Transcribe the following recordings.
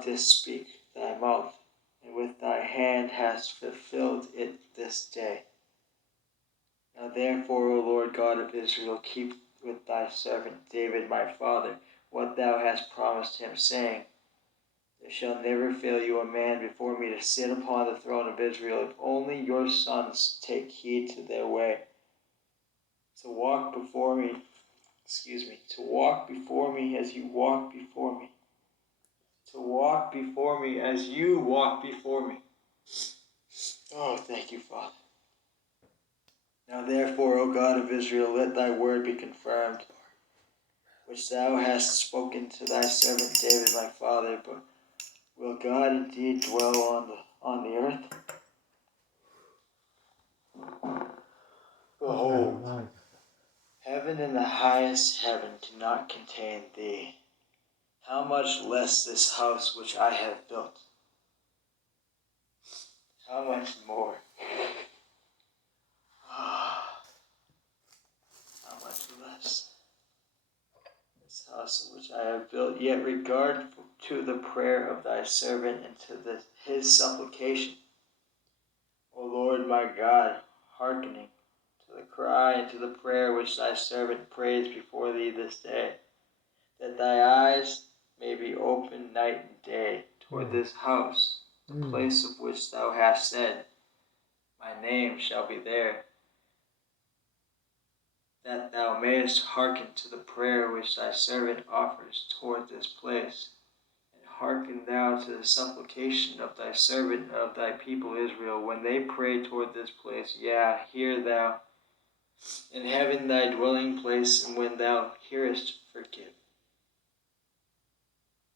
didst speak thy mouth, and with thy hand hast fulfilled it this day. Now therefore, O Lord God of Israel, keep with thy servant David my father what thou hast promised him, saying, There shall never fail you a man before me to sit upon the throne of Israel, if only your sons take heed to their way, to walk before me as you walk before me, to walk before me as you walk before me. Oh, thank you, Father. Now therefore, O God of Israel, let thy word be confirmed, which thou hast spoken to thy servant David my father. But will God indeed dwell on the earth? Behold, heaven and the highest heaven cannot contain thee. How much less this house which I have built? How much more? How much less this house which I have built, yet regard to the prayer of thy servant and to his supplication. O Lord my God, hearkening to the cry and to the prayer which thy servant prays before thee this day, that thy eyes may be open night and day toward this house, the place of which thou hast said, My name shall be there, that thou mayest hearken to the prayer which thy servant offers toward this place. And hearken thou to the supplication of thy servant and of thy people Israel, when they pray toward this place. Yea, hear thou in heaven thy dwelling place, and when thou hearest, forgive.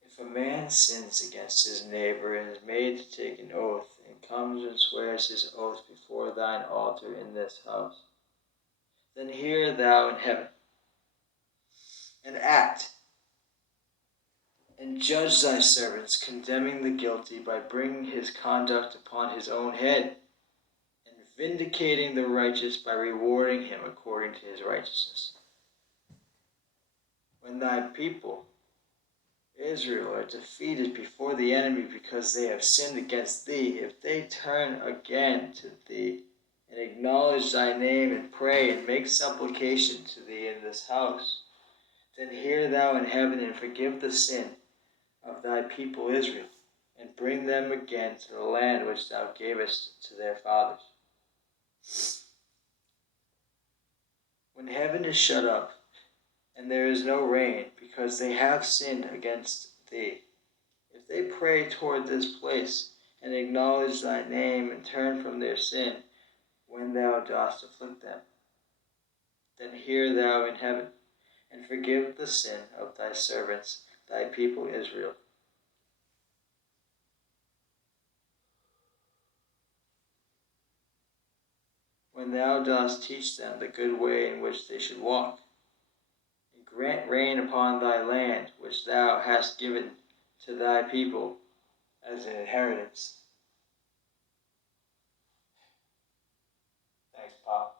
If a man sins against his neighbor, and is made to take an oath, and comes and swears his oath before thine altar in this house, then hear thou in heaven, and act, and judge thy servants, condemning the guilty by bringing his conduct upon his own head, and vindicating the righteous by rewarding him according to his righteousness. When thy people Israel are defeated before the enemy because they have sinned against thee, if they turn again to thee and acknowledge thy name and pray and make supplication to thee in this house, then hear thou in heaven and forgive the sin of thy people Israel, and bring them again to the land which thou gavest to their fathers. When heaven is shut up, and there is no rain, because they have sinned against thee, if they pray toward this place, and acknowledge thy name, and turn from their sin, when thou dost afflict them, then hear thou in heaven, and forgive the sin of thy servants, thy people Israel. When thou dost teach them the good way in which they should walk, and grant rain upon thy land, which thou hast given to thy people as an inheritance. Thanks, Pop.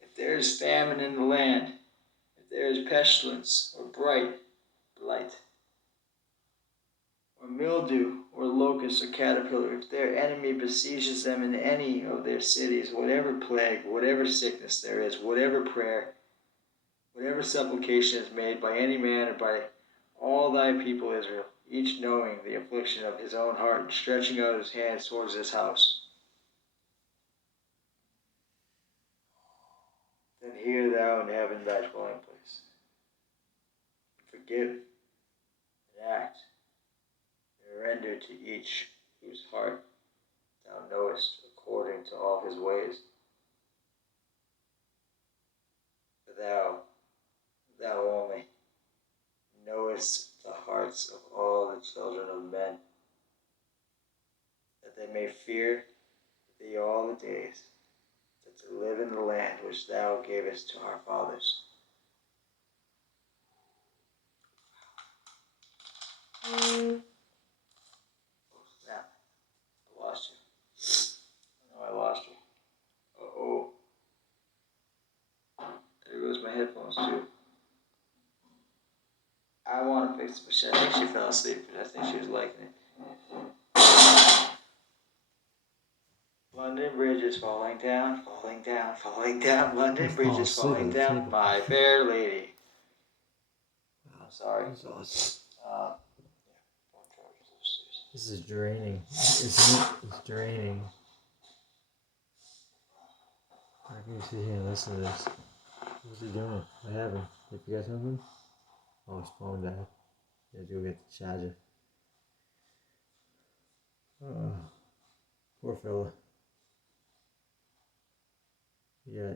If there is famine in the land, if there is pestilence, or blight, or mildew, or locust, or caterpillar, if their enemy besieges them in any of their cities, whatever plague, whatever sickness there is, whatever prayer, whatever supplication is made by any man or by all thy people Israel, each knowing the affliction of his own heart, and stretching out his hands towards this house, then hear thou in heaven thy dwelling place. Forgive, and act, and render to each whose heart thou knowest according to all his ways. For thou only, knowest the hearts of all the children of men, that they may fear thee all the days, that to live in the land which thou gavest to our fathers. Oh, snap. I lost you. I know I lost you. Uh-oh. There goes my headphones too. I want to fix it, but I think she fell asleep, but I think she was liking it. London Bridge is falling down, falling down, falling down. London Bridge is falling down. My fair lady. I'm sorry. That's awesome. Yeah, this is draining, isn't it? It's draining. How can you sit here and listen to this? What's he doing? What happened? Did you forget something? Oh, his phone died. You had to go get the charger. Oh, poor fella. Yeah.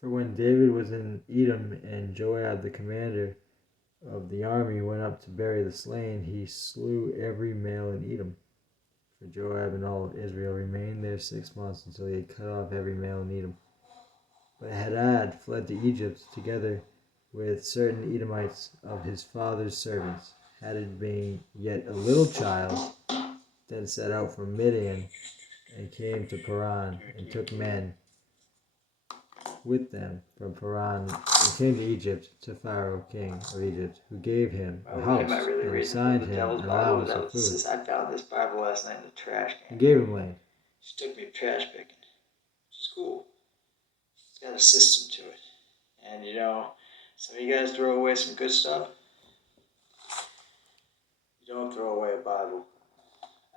For when David was in Edom and Joab, the commander of the army, went up to bury the slain, he slew every male in Edom. For Joab and all of Israel remained there 6 months until he had cut off every male in Edom. But Hadad fled to Egypt together with certain Edomites of his father's servants. Hadad being yet a little child, then set out from Midian and came to Paran and took men with them from Paran and came to Egypt to Pharaoh, king of Egypt, who gave him a house and assigned him an allowance of food. I found this Bible last night in the trash can. And gave him land. She took me trash picking, which is cool. It's got a system to it. And you know, some of you guys throw away some good stuff. You don't throw away a Bible.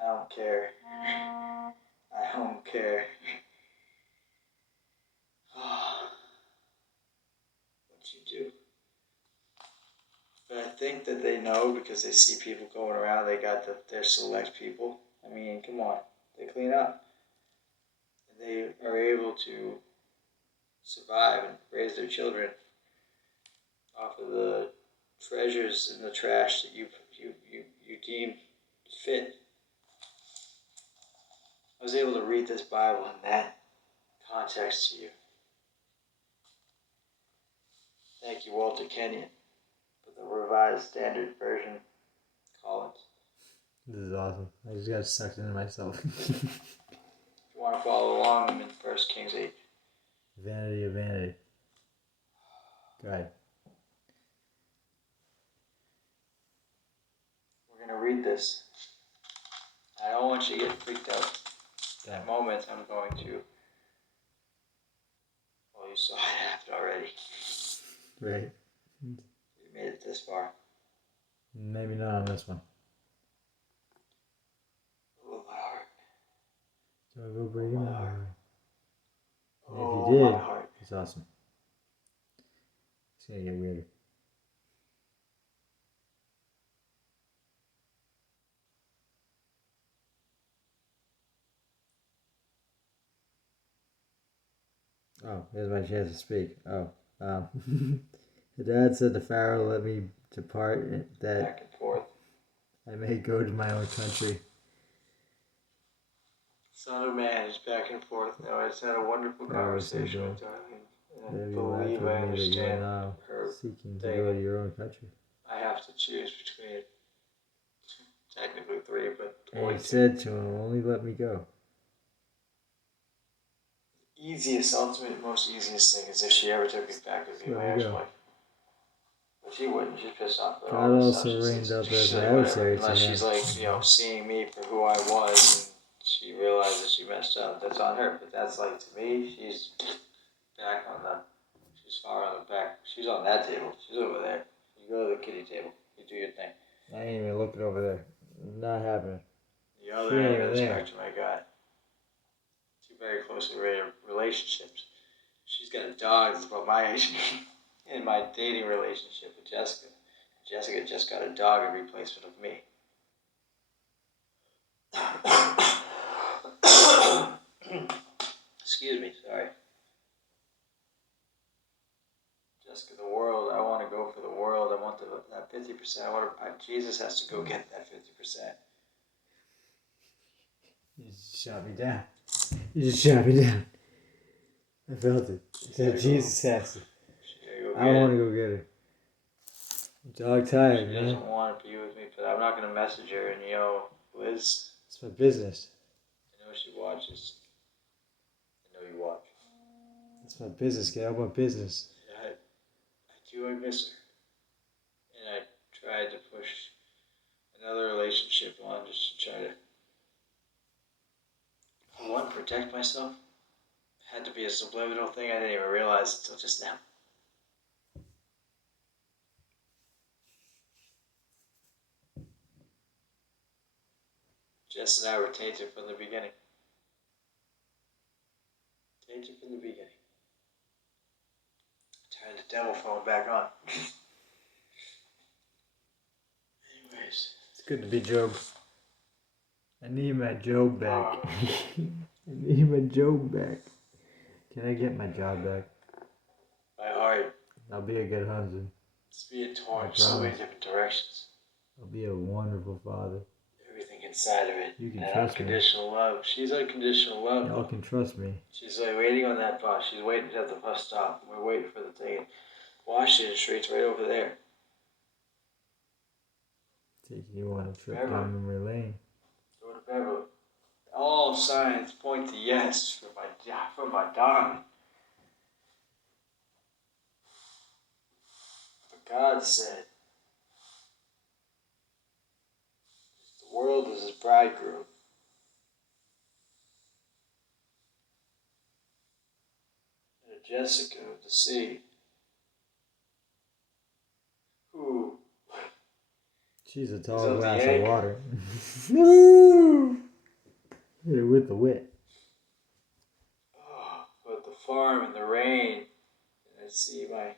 I don't care. I don't care. What you do. But I think that they know because they see people going around. They got their select people. I mean, come on. They clean up. And they are able to survive and raise their children off of the treasures in the trash that you deem fit. I was able to read this Bible in that context to you. Thank you, Walter Kenyon, for the Revised Standard Version Collins. This is awesome. I just got sucked into myself. If you want to follow along, I'm in 1 Kings 8. Vanity of vanity. Go ahead. We're going to read this. I don't want you to get freaked out. In that moment, I'm going to... Well, you saw it happen already. Right. You made it this far. Maybe not on this one. Oh, my heart. So I will break him out. Oh, if you did, my heart. it's awesome. It's gonna get weirder. Oh, here's my chance to speak. The dad said to Pharaoh, "Let me depart, that Back and forth. I may go to my own country." Son of man is back and forth. No, I just had a wonderful conversation with Darlene. And I believe I understand her seeking to thing. go to your own country. I have to choose between technically 3, but And only he 2. said to him, "Only let me go." Easiest, ultimate, most easiest thing is if she ever took me back to be my ex-wife. But she wouldn't. She's pissed off. God also reigned up as an adversary to him. Unless she's like, seeing me for who I was, and she realized that she messed up. That's on her. But that's like, to me, she's back on the. She's far on the back. She's on that table. She's over there. You go to the kitty table. You do your thing. I ain't even looking over there. Not happening. The other end of the spectrum I got. 2 very closely related relationships. She's got a dog that's about my age. In my dating relationship with Jessica. Jessica just got a dog in replacement of me. Excuse me, sorry. Jessica, the world. I want to go for the world. I want that 50%. Jesus has to go get that 50%. You just shot me down. You just shot me down. I felt it. He said Jesus has to. I want to go get her. Dog tired, man. She doesn't want to be with me, but I'm not going to message her. And, Liz. It's my business. I know she watches. I know you watch. It's my business. Get out of my business. do I miss her? And I tried to push another relationship on just to try to, for one, protect myself. It had to be a subliminal thing I didn't even realize until just now. Jess and I were tainted from the beginning. Tainted from the beginning. Turn the devil phone back on. Anyways. It's good to be Job. I need my Job back. I need my Job back. Can I get my job back? My heart I'll be a good husband. is being torn in so many different directions. I'll be a wonderful father. Everything inside of it. You can and trust unconditional love. She's unconditional love. Y'all can trust me. She's like waiting on that bus. She's waiting at the bus stop. We're waiting for the thing. Washington Street's right over there. Taking you on a trip Beverly. down memory lane. Go to Beverly. All signs point to yes for my darling. But God said, the world is his bridegroom. And a Jessica of the sea, who She's a Is tall that the glass egg? of water. Woo! Hit it with the wit. but the farm and the rain, and I see my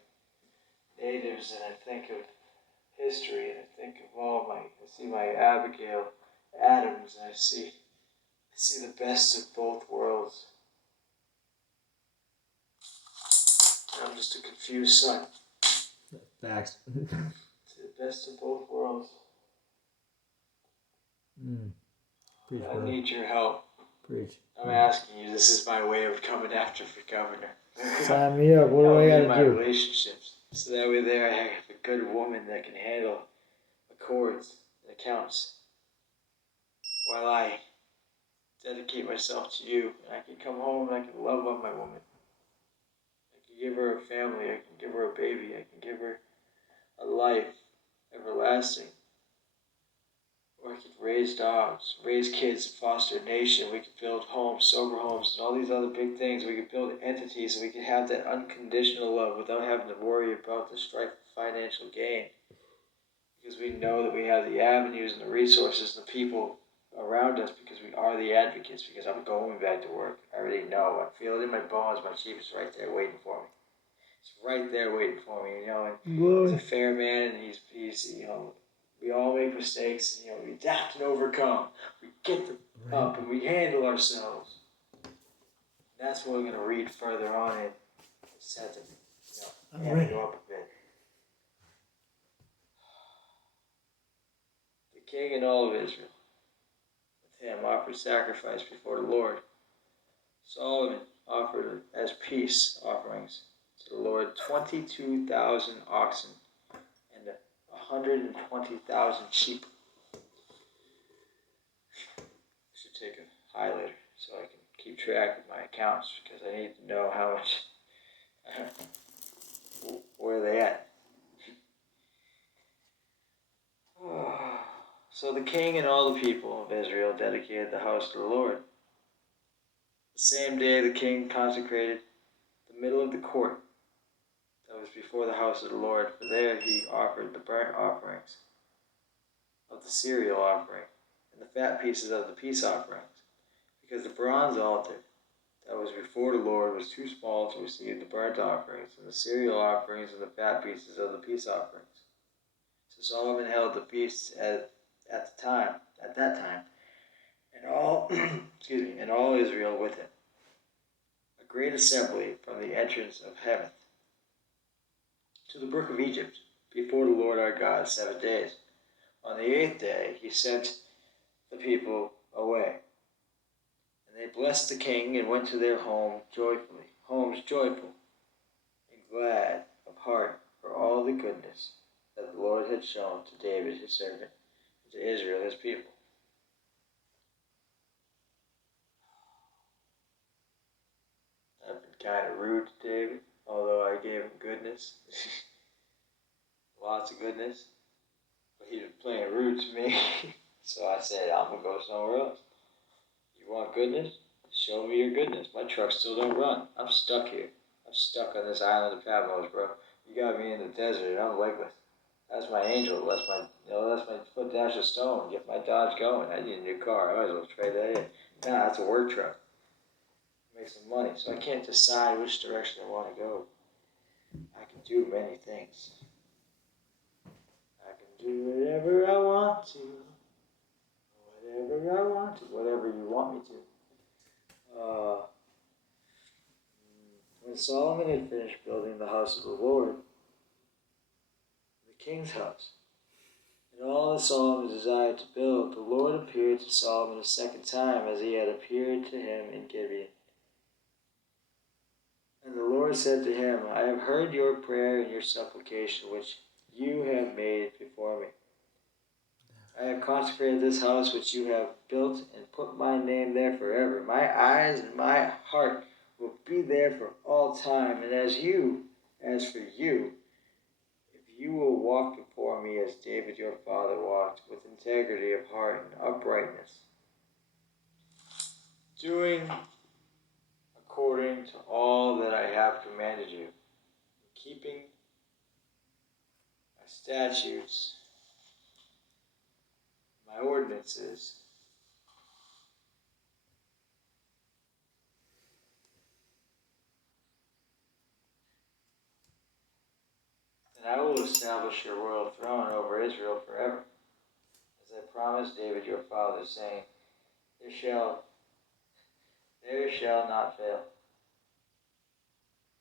natives, and I think of history, and I think of I see my Abigail Adams, and I see the best of both worlds. I'm just a confused son. Facts. See the best of both worlds. Preach, I brother. need your help. Preach. I'm asking you. This is my way of coming after for governor. Sign me up. What do I in gotta my do? relationships, so that way there I have a good woman that can handle accords and accounts, while I dedicate myself to you. And I can come home and I can love on my woman. I can give her a family. I can give her a baby. I can give her a life everlasting. Or I could raise dogs, raise kids, foster a nation. We could build homes, sober homes, and all these other big things. We could build entities, and we could have that unconditional love without having to worry about the strife of financial gain. Because we know that we have the avenues and the resources and the people around us, because we are the advocates, because I'm going back to work. I already know. I feel it in my bones. My chief is right there waiting for me. He's right there waiting for me, and he's a fair man, and he's we all make mistakes, and we adapt and overcome. We get up and we handle ourselves. And that's what we're going to read further on in. Just had to amp you up a bit. The king and all of Israel, with him, offered sacrifice before the Lord. Solomon offered as peace offerings to the Lord 22,000 oxen and 120,000 sheep. I should take a highlighter so I can keep track of my accounts, because I need to know how much, where are they at. So the king and all the people of Israel dedicated the house to the Lord. The same day the king consecrated the middle of the court that was before the house of the Lord, for there he offered the burnt offerings of the cereal offering and the fat pieces of the peace offerings, because the bronze altar that was before the Lord was too small to receive the burnt offerings and the cereal offerings and the fat pieces of the peace offerings. So Solomon held the feast at that time, and all and all Israel with him, a great assembly from the entrance of heaven to the brook of Egypt, before the Lord our God 7 days. On the 8th day he sent the people away, and they blessed the king and went to their homes joyful and glad of heart for all the goodness that the Lord had shown to David his servant, and to Israel his people. I've been kind of rude to David, although I gave him goodness. lots of goodness, but he was playing rude to me. So I said, I'm going to go somewhere else. You want goodness? Show me your goodness. My truck still don't run. I'm stuck here. I'm stuck on this island of Patmos, bro. You got me in the desert and I'm legless. That's my angel. That's my foot dash of stone. Get my Dodge going. I need a new car. I might as well trade that in. Nah, that's a work truck. Make some money. So I can't decide which direction I want to go. I can do many things. I can do whatever I want to. Whatever I want to. Whatever you want me to. When Solomon had finished building the house of the Lord, the king's house, and all that Solomon desired to build, the Lord appeared to Solomon a second time as he had appeared to him in Gibeon. And the Lord said to him, I have heard your prayer and your supplication which you have made before me. I have consecrated this house which you have built and put my name there forever. My eyes and my heart will be there for all time. And as for you, if you will walk before me as David your father walked, with integrity of heart and uprightness, doing according to all that I have commanded you, keeping my statutes, my ordinances, then I will establish your royal throne over Israel forever, as I promised David your father, saying, there shall not fail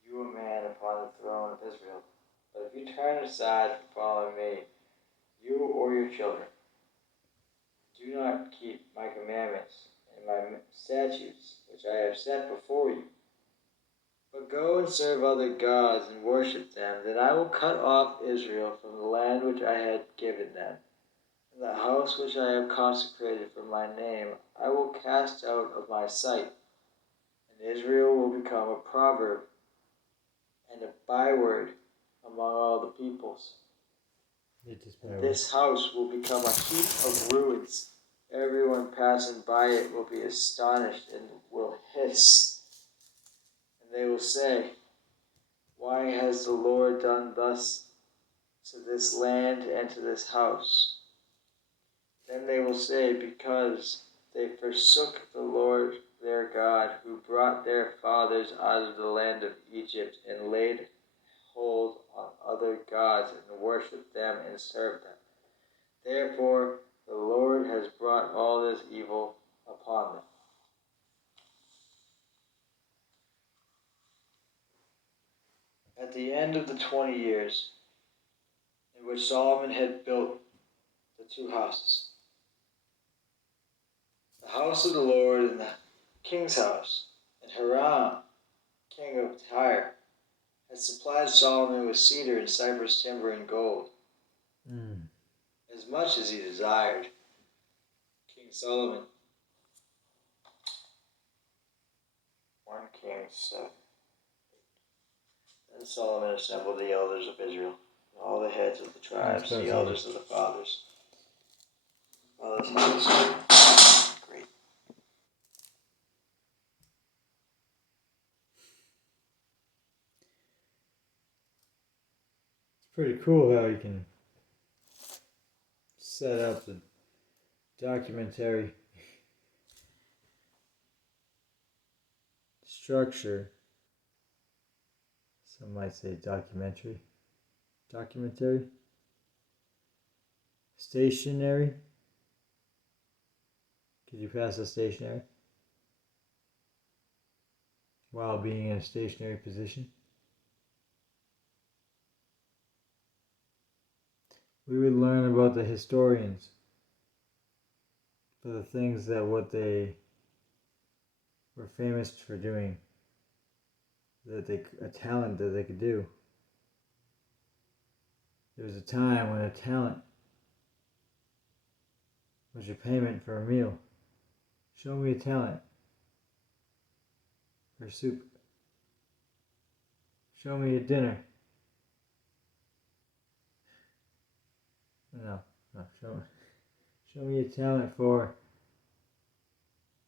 you a man upon the throne of Israel. But if you turn aside from following me, you or your children, do not keep my commandments and my statutes, which I have set before you, but go and serve other gods and worship them, then I will cut off Israel from the land which I had given them, and the house which I have consecrated for my name I will cast out of my sight, and Israel will become a proverb and a byword among all the peoples. And this house will become a heap of ruins. Everyone passing by it will be astonished and will hiss. And they will say, why has the Lord done thus to this land and to this house? Then they will say, because they forsook the Lord their God, who brought their fathers out of the land of Egypt, and laid hold on other gods, and worshipped them and served them. Therefore the Lord has brought all this evil upon them. At the end of the 20 years, in which Solomon had built the two houses, the house of the Lord and the king's house, and Hiram, king of Tyre, had supplied Solomon with cedar and cypress timber and gold, as much as he desired. King Solomon, 1 Kings 7. Then Solomon assembled the elders of Israel, all the heads of the tribes, the elders of the fathers. Great. It's pretty cool how you can set up the documentary structure. Some might say documentary. Stationary. Could you pass a stationary while being in a stationary position? We would learn about the historians for the things that what they were famous for doing, a talent that they could do. There was a time when a talent was your payment for a meal. Show me a talent for soup. Show me a dinner. No, no. Show me a talent for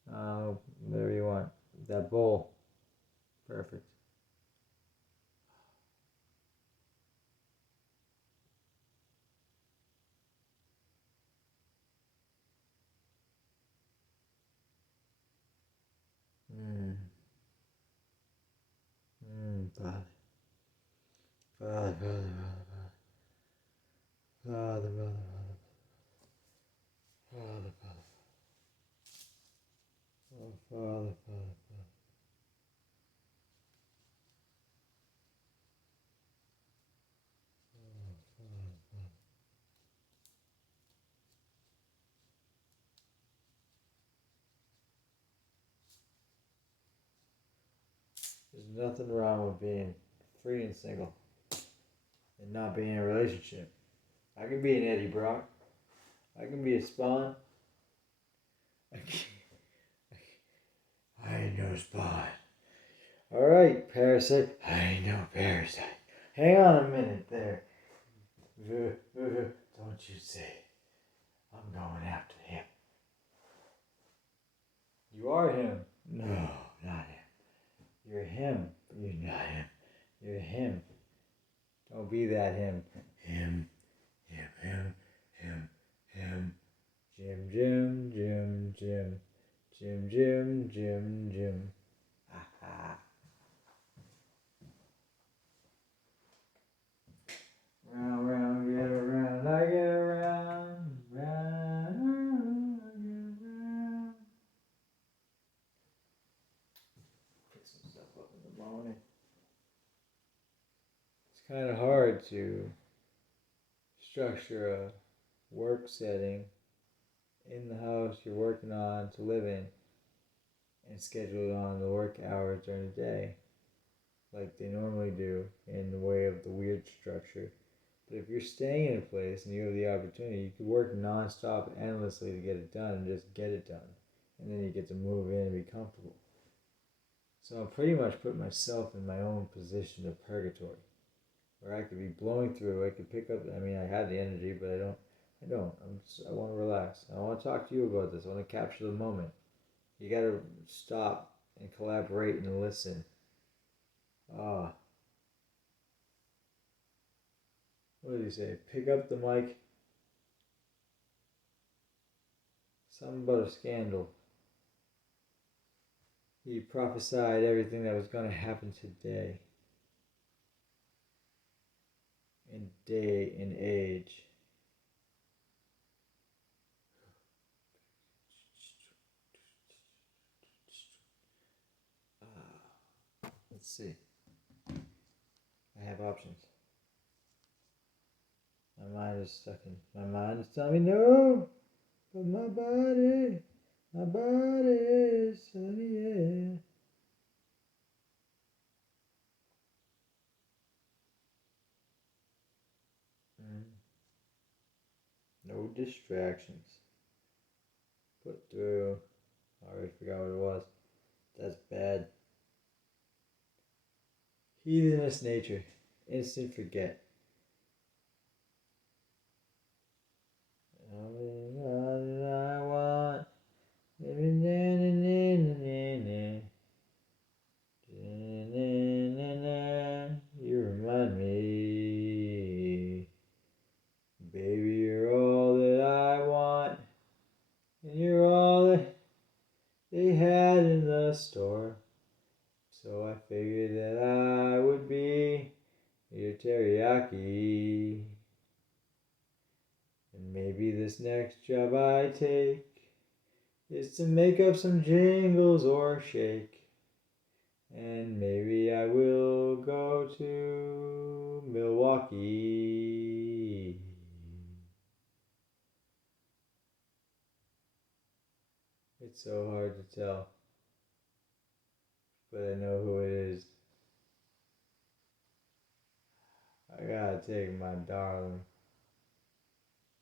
whatever you want. That bowl. Perfect. Mm. Father. Father, Father, Father, Father, Father, Father, Father, oh, Father, Father, Father, oh, Father, Father. There's nothing wrong with being free and single and not being in a relationship. I can be an Eddie Brock. I can be a Spawn. I ain't no Spawn. Alright, Parasite. I ain't no Parasite. Hang on a minute there. Don't you say. I'm going after him. You are him. No, not him. You're him. You're not him. You're him. Don't be that him. Him. Him. Jim, Jim, Jim, Jim. Jim, Jim, Jim, Jim. Ha ha. Round, round, get around, I get around. Round, I get around. Pick some stuff up in the morning. It's kind of hard to structure a work setting in the house you're working on to live in and schedule it on the work hours during the day like they normally do in the way of the weird structure. But if you're staying in a place and you have the opportunity, you could work non-stop endlessly to get it done and just get it done. And then you get to move in and be comfortable. So I'm pretty much putting myself in my own position of purgatory, where I could be blowing through. I could pick up. I mean, I had the energy, but I don't. I want to relax. I want to talk to you about this. I want to capture the moment. You got to stop and collaborate and listen. Ah. What did he say? Pick up the mic. Something about a scandal. He prophesied everything that was going to happen today. In day and age. Let's see. I have options. My mind is stuck in. My mind is telling me no, but my body is telling me yeah. No distractions. Put through. I already forgot what it was. That's bad. Heathenous nature. Instant forget. All that I want. You remind me. Baby, you're all that I want. And you're all that they had in the store. So I figured that I would be your teriyaki. And maybe this next job I take is to make up some jingles or shake. And maybe I will go to Milwaukee. It's so hard to tell, but I know who it is. I gotta take my darling.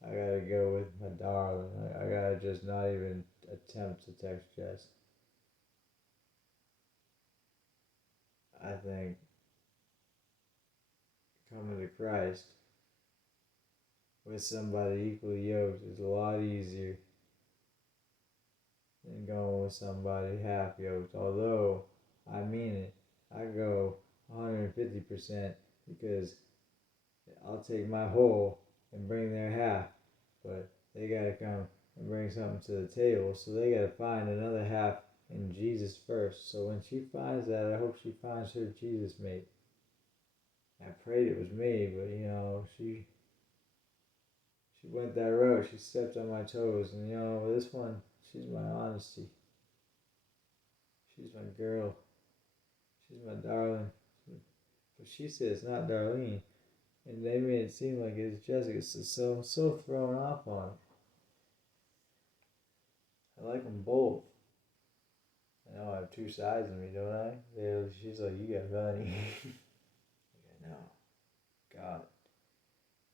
I gotta go with my darling. I gotta just not even attempt to text Jess. I think coming to Christ with somebody equally yoked is a lot easier than going with somebody half yoked. Although, I mean it, I go 150% because I'll take my whole and bring their half, but they gotta come and bring something to the table, so they gotta find another half in Jesus first. So when she finds that, I hope she finds her Jesus mate. I prayed it was me, but she went that road. She stepped on my toes, and this one, she's my honesty. She's my girl. She's my darling. But she said it's not Darlene, and they made it seem like it's Jessica. So I'm so thrown off on it. I like them both. I know I have two sides of me, don't I? She's like, you got money. I know. God.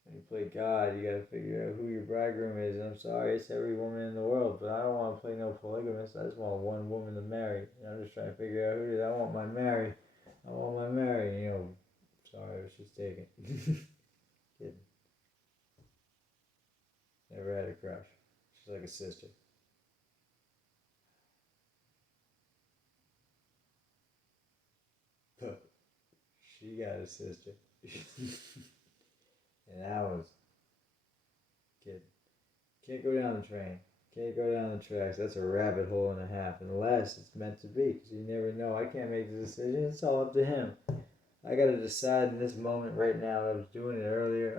When you play God, you gotta figure out who your bridegroom is. And I'm sorry, it's every woman in the world, but I don't want to play no polygamist. I just want one woman to marry. And I'm just trying to figure out who it is. I want my Mary. Sorry, it was just taken. Kidding. Never had a crush. She's like a sister. But she got a sister. And I was kidding. Can't go down the train. Can't go down the tracks. That's a rabbit hole and a half. Unless it's meant to be. Because you never know. I can't make the decision. It's all up to him. I got to decide in this moment right now. I was doing it earlier.